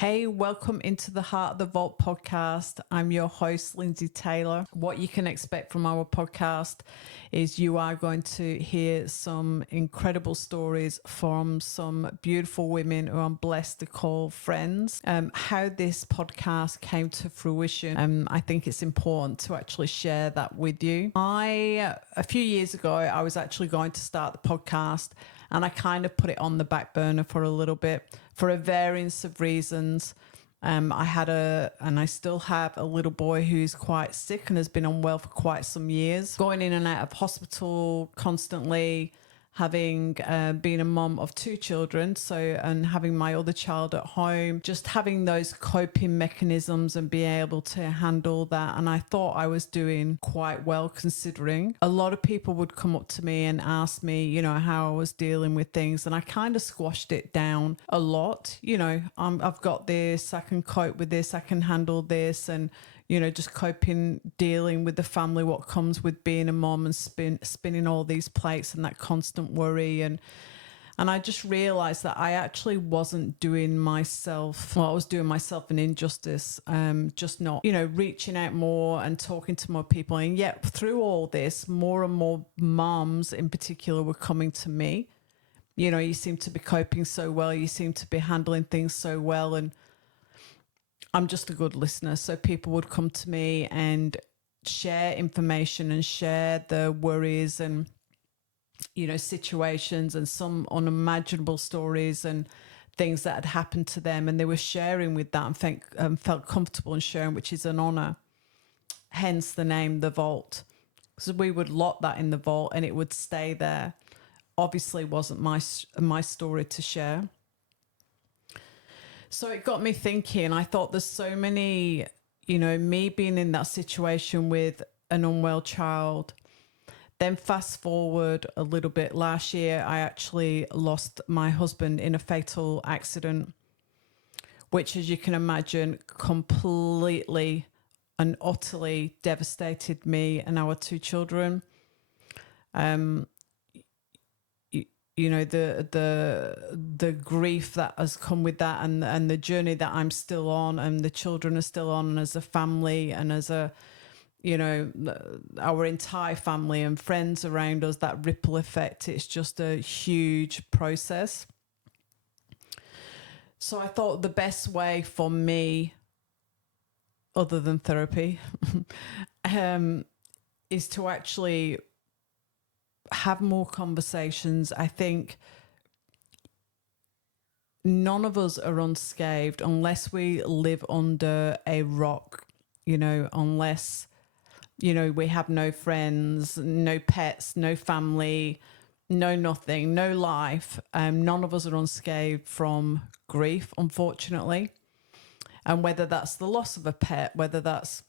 Hey, welcome into the Heart of the Vault podcast. I'm your host, Lindsay Taylor. What you can expect from our podcast is you are going to hear some incredible stories from some beautiful women who I'm blessed to call friends. How this podcast came to fruition, I think it's important to actually share that with you. A few years ago, I was actually going to start the podcast, and I kind of put it on the back burner for a little bit for a variance of reasons. And I still have a little boy who's quite sick and has been unwell for quite some years, going in and out of hospital constantly, having been a mom of two children, and having my other child at home, just having those coping mechanisms and being able to handle that. And I thought I was doing quite well, considering a lot of people would come up to me and ask me, how I was dealing with things, and I kind of squashed it down a lot. I've got this, I can cope with this, I can handle this, and just coping, dealing with the family, what comes with being a mom and spinning all these plates and that constant worry. And I just realized that I actually wasn't doing myself, I was doing myself an injustice, just not, reaching out more and talking to more people. And yet through all this, more and more moms in particular were coming to me. You seem to be coping so well, you seem to be handling things so well, and I'm just a good listener. So people would come to me and share information and share their worries and, situations and some unimaginable stories and things that had happened to them. And they were sharing with that and felt comfortable in sharing, which is an honor. Hence the name, The Vault. So we would lock that in the vault and it would stay there. Obviously wasn't my story to share. So it got me thinking. I thought there's so many, me being in that situation with an unwell child. Then fast forward a little bit. Last year, I actually lost my husband in a fatal accident, which, as you can imagine, completely and utterly devastated me and our two children. The grief that has come with that, and the journey that I'm still on and the children are still on, and as a family and as our entire family and friends around us, that ripple effect, it's just a huge process. So I thought the best way for me, other than therapy, is to actually have more conversations. I think none of us are unscathed unless we live under a rock, unless, we have no friends, no pets, no family, no nothing, no life. None of us are unscathed from grief, unfortunately. And whether that's the loss of a pet, whether that's,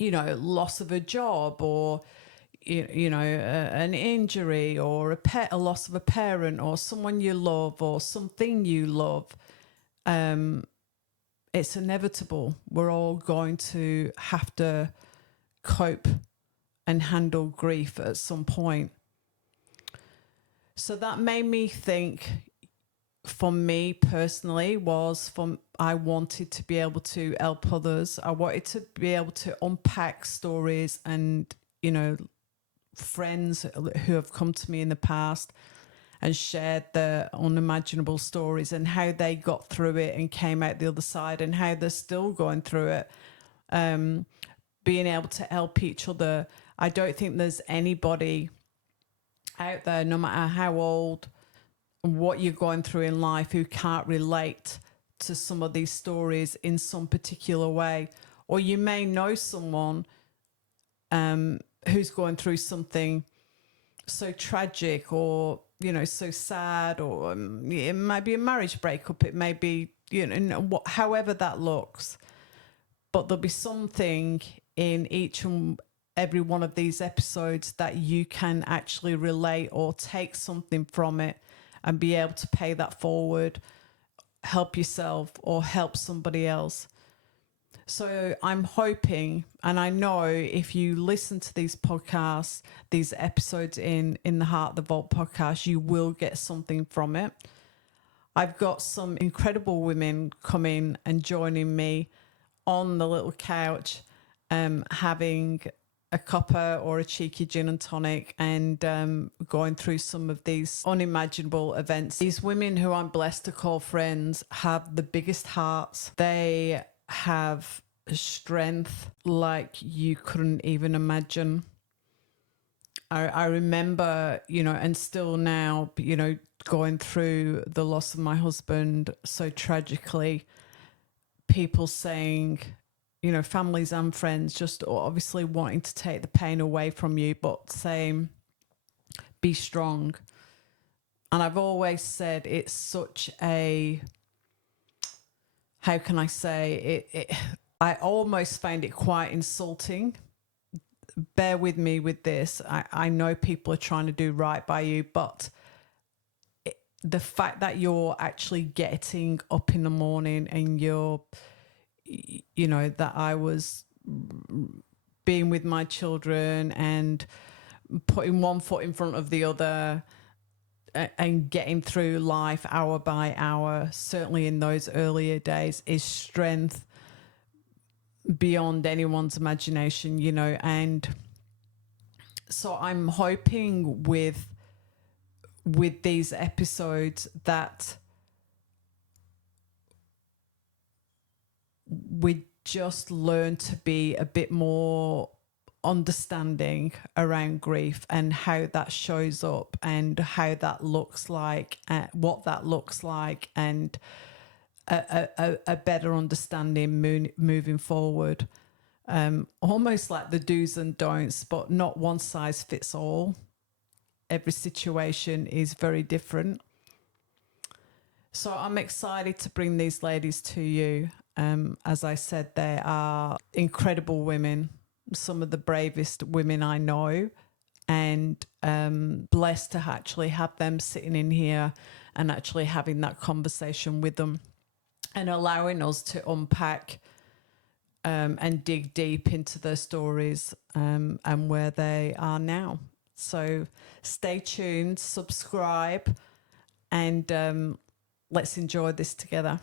loss of a job, or an injury, or a loss of a parent, or someone you love, or something you love, it's inevitable. We're all going to have to cope and handle grief at some point. So that made me think, for me personally, I wanted to be able to help others. I wanted to be able to unpack stories and, friends who have come to me in the past and shared their unimaginable stories and how they got through it and came out the other side, and how they're still going through it. Being able to help each other. I don't think there's anybody out there, no matter how old and what you're going through in life, who can't relate to some of these stories in some particular way. Or you may know someone who's going through something so tragic, or so sad, or it might be a marriage breakup, it may be however that looks, but there'll be something in each and every one of these episodes that you can actually relate or take something from it and be able to pay that forward, help yourself or help somebody else. So I'm hoping, and I know if you listen to these podcasts, these episodes in the Heart of the Vault podcast, you will get something from it. I've got some incredible women coming and joining me on the little couch, having a cuppa or a cheeky gin and tonic, and going through some of these unimaginable events. These women who I'm blessed to call friends have the biggest hearts. They have strength like you couldn't even imagine. I remember, and still now, going through the loss of my husband so tragically, people saying, families and friends just obviously wanting to take the pain away from you, but saying, be strong. And I've always said it's such a, how can I say it I almost find it quite insulting. Bear with me with this. I know people are trying to do right by you, but the fact that you're actually getting up in the morning and that I was being with my children and putting one foot in front of the other and getting through life hour by hour, certainly in those earlier days, is strength beyond anyone's imagination, and so I'm hoping with these episodes that we just learn to be a bit more understanding around grief and how that shows up and how that looks like, what that looks like, and a better understanding moving forward. Almost like the do's and don'ts, but not one size fits all. Every situation is very different. So I'm excited to bring these ladies to you. As I said, they are incredible women, some of the bravest women I know, and blessed to actually have them sitting in here and actually having that conversation with them and allowing us to unpack and dig deep into their stories and where they are now. So stay tuned, subscribe, and let's enjoy this together.